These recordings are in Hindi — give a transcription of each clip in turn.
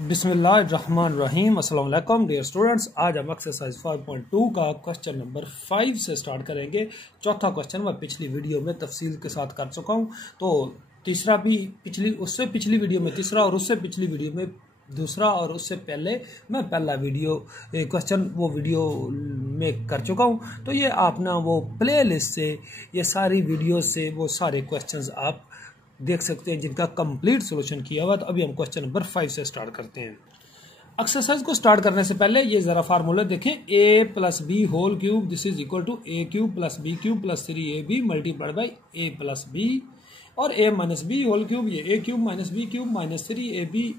बिस्मिल्लाहिर्रहमानिर्रहीम। अस्सलाम वालेकुम डियर स्टूडेंट्स। आज हम एक्सरसाइज 5.2 का क्वेश्चन नंबर 5 से स्टार्ट करेंगे। चौथा क्वेश्चन मैं पिछली वीडियो में तफसील के साथ कर चुका हूँ, तो तीसरा भी उससे पिछली वीडियो में तीसरा और उससे पिछली वीडियो में दूसरा और उससे पहले मैं पहला क्वेश्चन वो वीडियो में कर चुका हूँ। तो ये आप ना वो प्ले लिस्ट से ये सारी वीडियो से वो सारे क्वेश्चंस आप देख सकते हैं जिनका कंप्लीट सॉल्यूशन किया हुआ। तो अभी हम क्वेश्चन नंबर 5 से स्टार्ट करते हैं। एक्सरसाइज को स्टार्ट करने से पहले ये जरा फार्मूला देखें। a plus B whole cube this is equal to A cube plus B cube plus 3ab multiplied by a plus B, और a minus B whole cube ये a cube minus B cube minus 3ab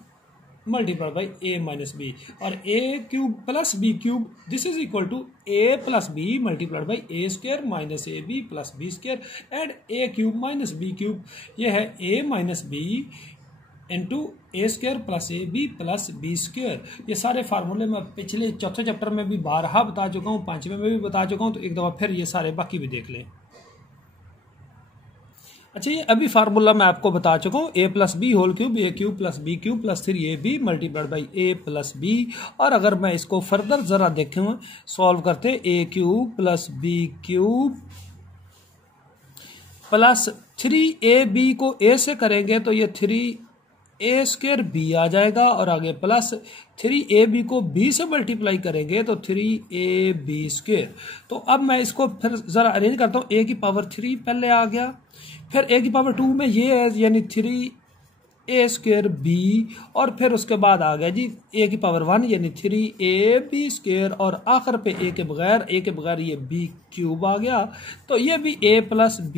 multiplied by a minus B, और a cube plus b cube this is equal to a plus b multiplied by a square minus ab plus b square and a cube minus b cube ये है a minus b into A square plus A B plus B square. ये सारे फार्मूले मैं पिछले चौथे चैप्टर में भी बारहा बता चुका हूँ, पांचवें में भी बता चुका हूँ, तो एक दफ़ा फिर ये सारे बाकी भी देख लें। अच्छा, ये अभी फार्मूला मैं आपको बता चुका हूँ। A plus B whole cube a cube plus B cube plus 3ab multiplied by a plus B, और अगर मैं इसको फर्दर ज़रा देखें सॉल्व करते a cube plus B cube plus 3ab को a से करेंगे तो ये 3a स्क्वायर b आ जाएगा, और आगे प्लस 3ab को b से मल्टीप्लाई करेंगे तो 3ab स्क्वायर। तो अब मैं इसको फिर ज़रा अरेंज करता हूँ। a की पावर 3 पहले आ गया, फिर a की पावर 2 में ये है यानी 3a स्क्वायर b, और फिर उसके बाद आ गया जी a की पावर 1 यानी 3ab स्क्वायर, और आखिर पे a के बगैर ये b क्यूब आ गया। तो ये भी a plus b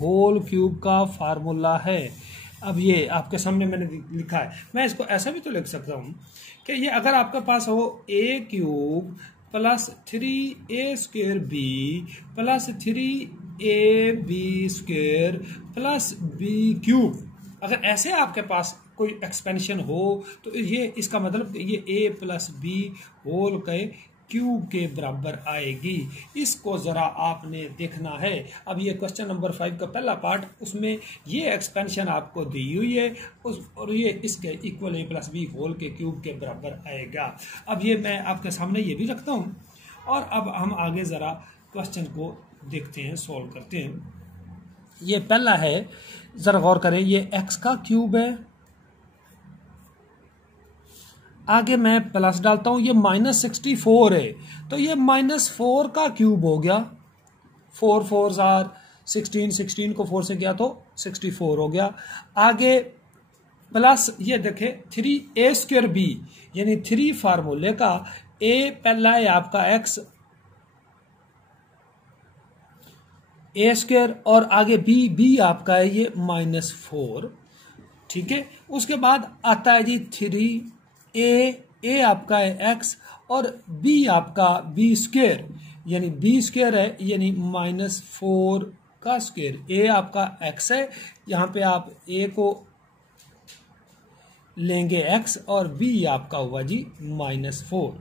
whole cube का फार्मूला है। अब ये आपके सामने मैंने लिखा है। मैं इसको ऐसा भी तो लिख सकता हूँ कि ये अगर आपके पास हो a cube plus 3a square b plus 3ab square plus b cube, अगर ऐसे आपके पास कोई एक्सपेंशन हो तो ये इसका मतलब ये a प्लस बी होल के क्यूब के बराबर आएगी। इसको ज़रा आपने देखना है। अब ये क्वेश्चन नंबर 5 का पहला पार्ट, उसमें ये एक्सपेंशन आपको दी हुई है और ये इसके equal a plus B whole के क्यूब के बराबर आएगा। अब ये मैं आपके सामने ये भी रखता हूँ, और अब हम आगे ज़रा क्वेश्चन को देखते हैं, सॉल्व करते हैं। ये पहला है, ज़रा गौर करें, ये x का क्यूब है, आगे मैं प्लस डालता हूं, ये -64 है तो ये -4 का क्यूब हो गया। 4 4 आर 16, 16 को 4 से किया तो 64 हो गया। आगे प्लस ये देखें 3a स्क्वायर b यानी 3 फार्मूले का a पहला है आपका x a स्क्वायर, और आगे b आपका है ये -4, ठीक है। उसके बाद आता है जी 3a आपका है x और b आपका b स्क्वायर यानी b स्क्वायर है यानी -4 का स्क्वायर। a आपका x है, यहाँ पे आप a को लेंगे x और b आपका हुआ जी -4।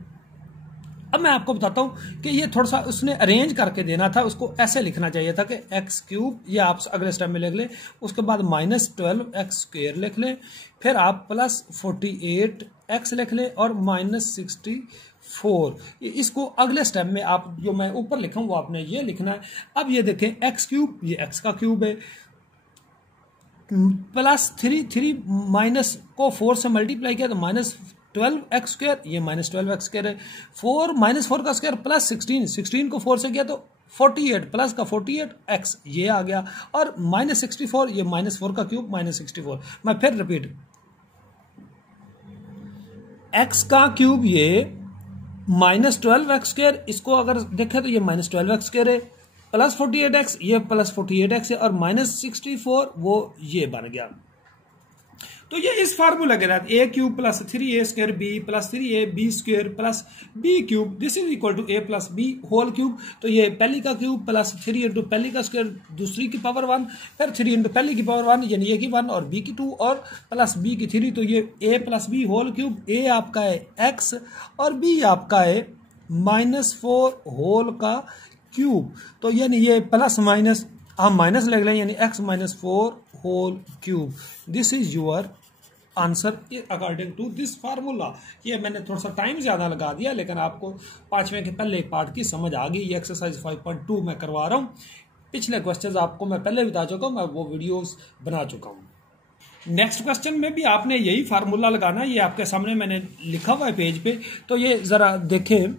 अब मैं आपको बताता हूं कि ये थोड़ा सा उसने अरेंज करके देना था, उसको ऐसे लिखना चाहिए था कि x क्यूब, ये आप अगले स्टेप में लिख लें, उसके बाद -12x स्क्वायर लिख लें, फिर आप प्लस 48x लिख लें और -64। इसको अगले स्टेप में आप जो मैं ऊपर लिखा हूं वो आपने ये लिखना है। अब ये देखें x क्यूब, ये x का क्यूब है, प्लस 3 माइनस को 4 से मल्टीप्लाई किया तो -12x स्क्वायर, ये -12x स्क्वायर है। 4 का स्क्वायर प्लस 16 को 4 से किया तो 48 प्लस का 48x ये आ गया, और -64 ये -4 का क्यूब -64। मैं फिर रिपीट, x का क्यूब ये -12x स्क्वायर, इसको अगर देखें तो ये -12x स्क्वायर है, प्लस 48x ये प्लस 48x है, और -64 वो ये बन गया। तो ये इस फार्मूला के तहत a cube plus 3a square b plus 3ab square plus b cube this is equal to a plus b whole cube. तो ये पहली का क्यूब प्लस 3 इंटू पहली का स्क्वायर दूसरी की पावर 1, फिर 3 इंटू पहली की पावर 1 यानी a की 1 और b की 2 और प्लस b की 3, तो ये a plus b whole cube. a आपका है x और b आपका है -4 होल का क्यूब। तो यानी ये प्लस माइनस हम माइनस लिख लें यानी x -4 whole cube. This is your answer according to this formula. ये मैंने थोड़ा सा टाइम ज़्यादा लगा दिया, लेकिन आपको 5वें के पहले एक पार्ट की समझ आ गई। ये एक्सरसाइज 5.2 मैं करवा रहा हूँ। पिछले क्वेश्चंस आपको मैं पहले बता चुका हूँ, मैं वो वीडियोस बना चुका हूँ। नेक्स्ट क्वेश्चन में भी आपने यही फार्मूला लगाना है। ये आपके सामने मैंने लिखा हुआ है पेज पे, तो ये ज़रा देखें।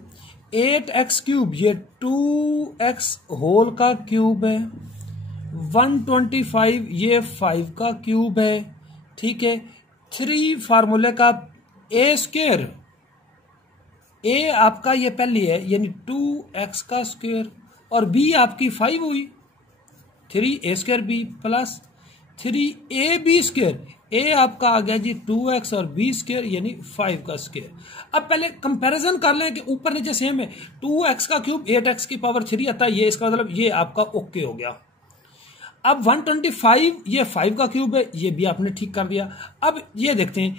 8x क्यूब ये 2x होल का क्यूब है, 125 ये 5 का क्यूब है, ठीक है। 3 फार्मूले का ए स्क्वायर, ए आपका ये पहली है यानी 2x का स्क्वायर, और बी आपकी 5 हुई, 3a square b plus 3ab square. A आपका आ गया जी 2x और b स्क्वायर यानी 5 का स्क्वायर। अब पहले कंपैरिजन कर लें कि ऊपर नीचे सेम है। 2x का क्यूब 8x की पावर 3 आता है, ये इसका मतलब ये आपका ओके हो गया। अब 125 ये 5 का क्यूब है, ये भी आपने ठीक कर दिया। अब ये देखते हैं,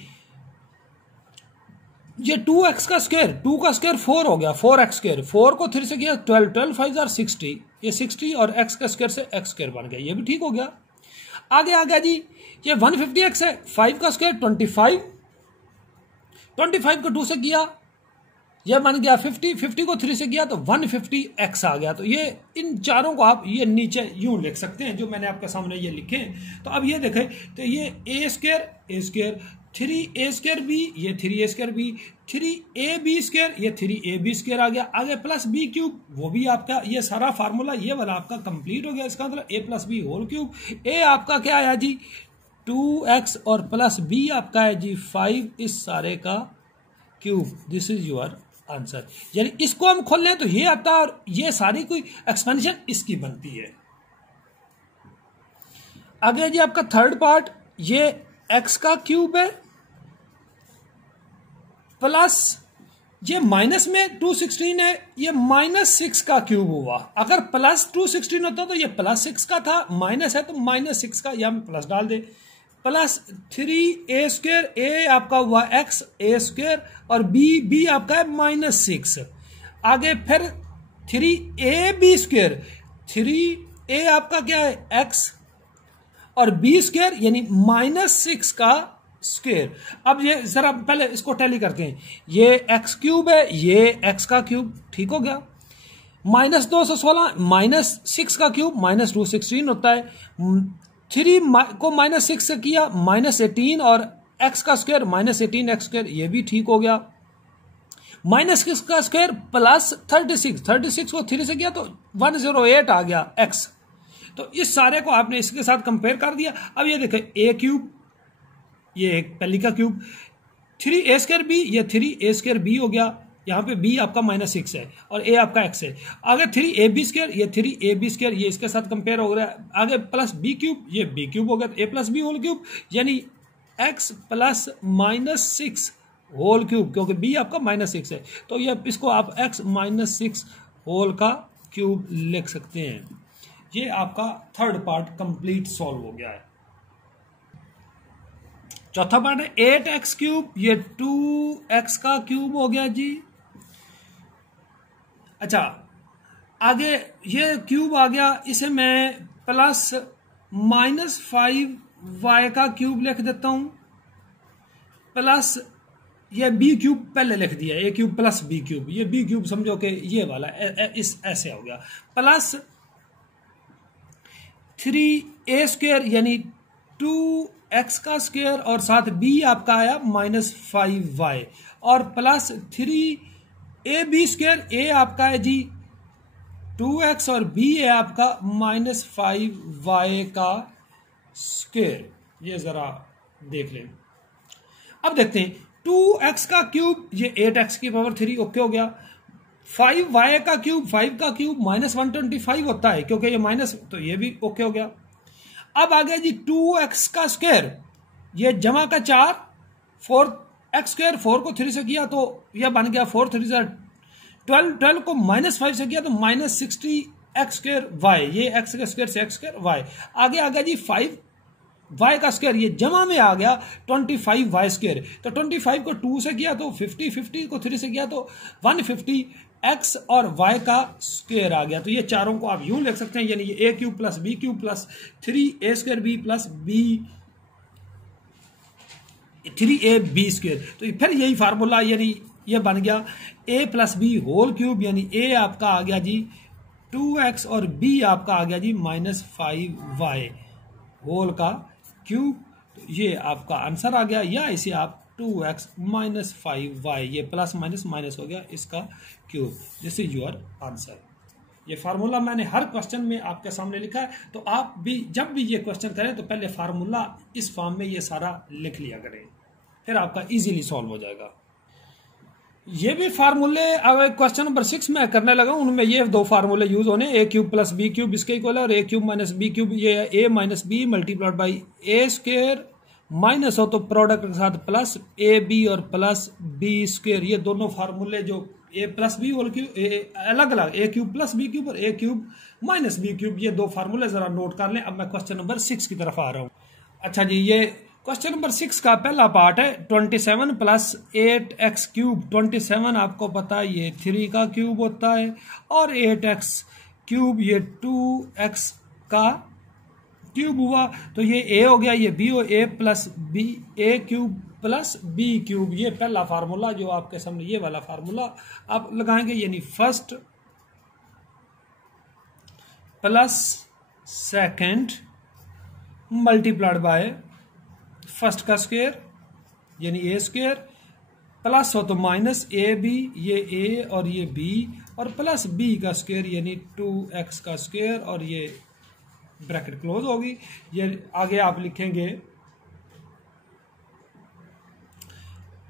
ये 2x का स्क्वायर, 2 का स्क्वायर 4 हो गया, 4x स्क्वायर, 4 को 3 से किया 12, 12 5 आर 60, ये 60 और x का स्क्वायर से x स्क्वायर बन गया, ये भी ठीक हो गया। आगे आ गया जी, ये 150x है, 5 का स्क्वायर 25, 25 को 2 से किया यह बन गया 50, 50 को 3 से किया तो 150x आ गया। तो ये इन चारों को आप ये नीचे यूं लिख सकते हैं जो मैंने आपके सामने ये लिखे। तो अब ये देखें, तो ये a square 3a square B, ये 3a square B, 3ab square, ये 3ab स्क्वायर आ गया। आगे प्लस बी क्यूब, वो भी आपका ये सारा फार्मूला ये वाला आपका कंप्लीट हो गया। इसका मतलब a plus B whole cube. a आपका क्या आया जी 2x और प्लस b आपका है जी 5, इस सारे का cube. This is your answer. यानी इसको हम खोल लें तो ये आता है, और ये सारी कोई एक्सपेंशन इसकी बनती है। आगे जी आपका थर्ड पार्ट, ये x का क्यूब है प्लस ये माइनस में 216 है, ये -6 का क्यूब हुआ। अगर प्लस 216 होता तो ये +6 का था, माइनस है तो -6 का, या प्लस डाल दे। प्लस 3a स्क्वायर, a आपका हुआ x a स्क्वायर, और b आपका है -6। आगे फिर 3ab स्क्वायर, 3a आपका क्या है x, और b स्क्वायर यानी -6 का स्क्वायर। अब ये जरा पहले इसको टैली करते हैं। ये x क्यूब है, ये x का क्यूब, ठीक हो गया। -2 से 16, -6 का क्यूब -216 होता है। 3 को -6 से किया -18, और x का स्क्वायर -18x स्क्वायर, ये भी ठीक हो गया। -6 का स्क्वायर प्लस 36 को 3 से किया तो 108 आ गया x। तो इस सारे को आपने इसके साथ कंपेयर कर दिया। अब ये देखें, a क्यूब ये एक पहली का क्यूब, 3a स्क्वायर b, ये 3a स्क्वायर b हो गया। यहाँ पे b आपका -6 है और a आपका x है। आगे 3ab स्क्वायर, ये 3ab स्क्वायर, ये इसके साथ कंपेयर हो रहा है। आगे प्लस b क्यूब, ये b क्यूब हो गया, a plus b whole cube, यानी x प्लस -6 होल क्यूब, क्योंकि b आपका -6 है तो ये इसको आप x -6 होल का क्यूब लिख सकते हैं। ये आपका थर्ड पार्ट कंप्लीट सॉल्व हो गया है। चौथा पार्ट है 8x क्यूब, ये 2x का क्यूब हो गया जी। अच्छा, आगे ये क्यूब आ गया, इसे मैं प्लस -5y का क्यूब लिख देता हूं, प्लस ये b क्यूब पहले लिख दिया, a cube plus b cube, ये b क्यूब समझो कि ये वाला इस ऐसे हो गया, प्लस 3a स्क्वायर यानी 2x का स्क्वायर, और साथ b आपका आया -5y, और प्लस 3ab स्क्वायर, a आपका है जी 2x और b है आपका -5y का स्क्वायर। ये जरा देख लें। अब देखते हैं 2x का क्यूब, ये 8x की पावर 3 ओके हो गया। 5y का क्यूब, 5 का क्यूब -125 होता है क्योंकि ये माइनस, तो ये भी ओके हो गया। अब आ गया जी 2x का स्क्वायर, ये जमा का 4, 4x स्क्वायर, 4 को 3 से किया तो यह बन गया 4 3 12, 12 को -5 से किया तो -60x स्क्वायर y, ये x के स्क्वायर से x स्क्वायर y। आगे आ गया जी 5y का स्क्वायर, ये जमा में आ गया 25y स्क्वायर, तो 25 को 2 से किया तो 50, 50 को 3 से किया तो 150x और y का स्क्वायर आ गया। तो ये चारों को आप यूं लिख सकते हैं, यानी ये a cube plus b cube plus 3a square b plus b 3ab²। तो फिर यही फार्मूला, यानी ये बन गया a plus B whole cube, यानी a आपका आ गया जी 2x और b आपका आ गया जी -5y होल का क्यूब। तो ये आपका आंसर आ गया, या इसे आप 2x -5y, ये प्लस माइनस माइनस हो गया इसका cube. This is your answer. ये फार्मूला मैंने हर क्वेश्चन में आपके सामने लिखा है, तो आप भी जब भी ये क्वेश्चन करें तो पहले फार्मूला इस फॉर्म में ये सारा लिख लिया करें, फिर आपका इजीली सॉल्व हो जाएगा। ये भी फार्मूले अब क्वेश्चन नंबर 6 में करने लगा, उनमें ये दो फार्मूले यूज होने, a cube plus B cube इसके इक्वल है, और a cube minus B cube, ये a minus B multiplied by a square, minus हो तो प्रोडक्ट के साथ प्लस ए बी और प्लस बी स्क्वायर। ये दोनों फार्मूले जो a plus B whole cube अलग अलग, a cube plus B cube और a cube minus B cube, ये दो फार्मूले जरा नोट कर लें। अब मैं क्वेश्चन नंबर 6 की तरफ आ रहा हूँ। अच्छा जी, ये क्वेश्चन नंबर 6 का पहला पार्ट है 27 प्लस 8x क्यूब। 27 आपको पता है ये 3 का क्यूब होता है, और 8x क्यूब ये 2x का क्यूब हुआ। तो ये a हो गया, ये b हो, a plus B, a cube plus b cube. ये पहला फार्मूला जो आपके सामने, ये वाला फार्मूला आप लगाएंगे, यानी first plus second multiplied by first का स्क्वायर यानी a स्क्वायर, प्लस हो तो माइनस ए बी, ये a और ये b, और प्लस b का स्क्वायर यानी 2x का स्क्वायर, और ये ब्रैकेट क्लोज होगी। ये आगे आप लिखेंगे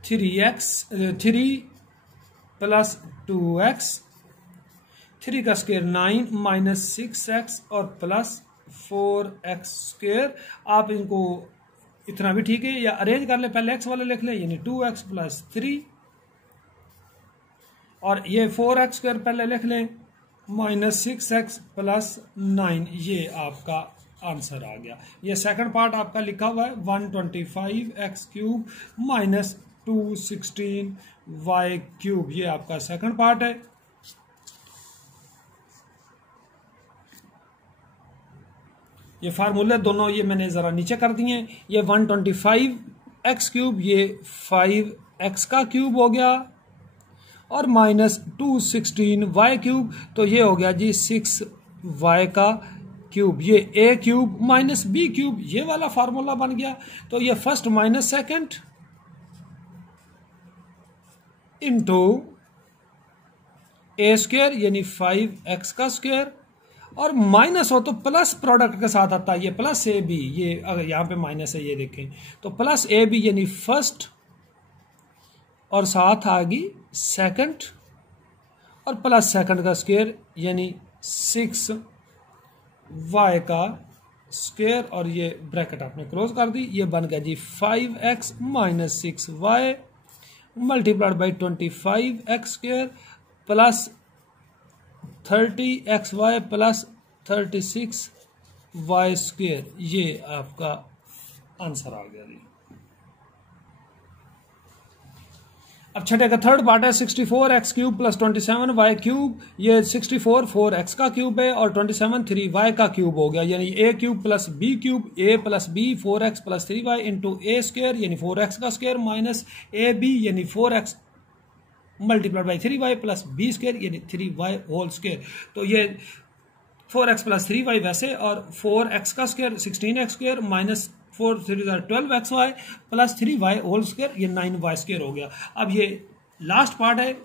3 प्लस 2x, 3 का स्क्वायर 9 माइनस 6x और प्लस 4x स्क्वायर। आप इनको इतना भी ठीक है, या अरेंज कर ले, पहले x वाले लिख लें, यानी 2x प्लस 3, और ये 4x स्क्वायर पहले लिख लें, माइनस 6x प्लस 9। ये आपका आंसर आ गया। ये सेकंड पार्ट आपका लिखा हुआ है 125x cube minus 216y cube, ये आपका सेकंड पार्ट है। ये फार्मूले दोनों ये मैंने जरा नीचे कर दिए। ये 125x क्यूब ये 5x का क्यूब हो गया, और माइनस 216y क्यूब, तो ये हो गया जी 6y का क्यूब। ये a cube minus b cube, ये वाला फार्मूला बन गया। तो ये first minus second into a square यानी 5x का स्क्वायर, और माइनस हो तो प्लस प्रोडक्ट के साथ आता है, ये प्लस ए बी, ये अगर यहाँ पे माइनस है ये देखें तो प्लस ए बी यानी फर्स्ट, और साथ आ गई सेकंड, और प्लस सेकंड का स्क्वायर यानी 6y का स्क्वायर, और ये ब्रैकेट आपने क्लोज कर दी। ये बन गया जी 5x minus 6y multiplied by 25x square plus 30xy plus 36y square. ये आपका आंसर आ गया जी। अब छठे का थर्ड पार्ट है 64x cube plus 27y cube. ये 64 4x का क्यूब है, और 27 3y का क्यूब हो गया, यानी a cube plus b cube, a plus b 4x plus 3y into a square यानी 4x का स्क्वायर माइनस ए बी यानी 4x multiplied by 3y plus B square यानी 3y होल स्क्वायर। तो ये 4x प्लस 3y वैसे, और 4x का square 16x square minus 4 3 12xy plus 3y whole square, ये 9y स्क्वायर हो गया। अब ये लास्ट पार्ट है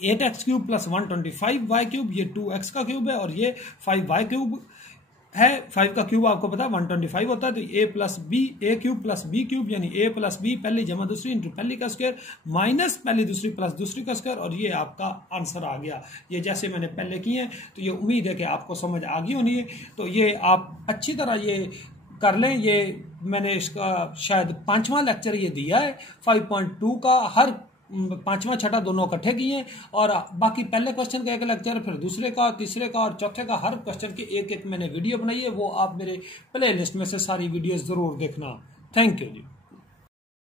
8x cube plus 125y cube, ये 2x का क्यूब है, और ये 5y क्यूब है। 5 का क्यूब आपको पता है 125 होता है, तो a plus B, A cube plus B cube यानी a प्लस बी पहली जमा दूसरी इंटू पहली का स्क्वायर माइनस पहली दूसरी प्लस दूसरी का स्क्वायर, और ये आपका आंसर आ गया। ये जैसे मैंने पहले किए हैं, तो ये उम्मीद है कि आपको समझ आ गई होनी है। तो ये आप अच्छी तरह ये कर लें। ये मैंने इसका शायद 5वां लेक्चर ये दिया है 5.2 का, हर 5वां छठा दोनों इकट्ठे किए हैं, और बाकी पहले क्वेश्चन का एक लेक्चर, फिर दूसरे का, तीसरे का और चौथे का, हर क्वेश्चन की एक एक मैंने वीडियो बनाई है। वो आप मेरे प्ले लिस्ट में से सारी वीडियोस जरूर देखना। Thank you ji.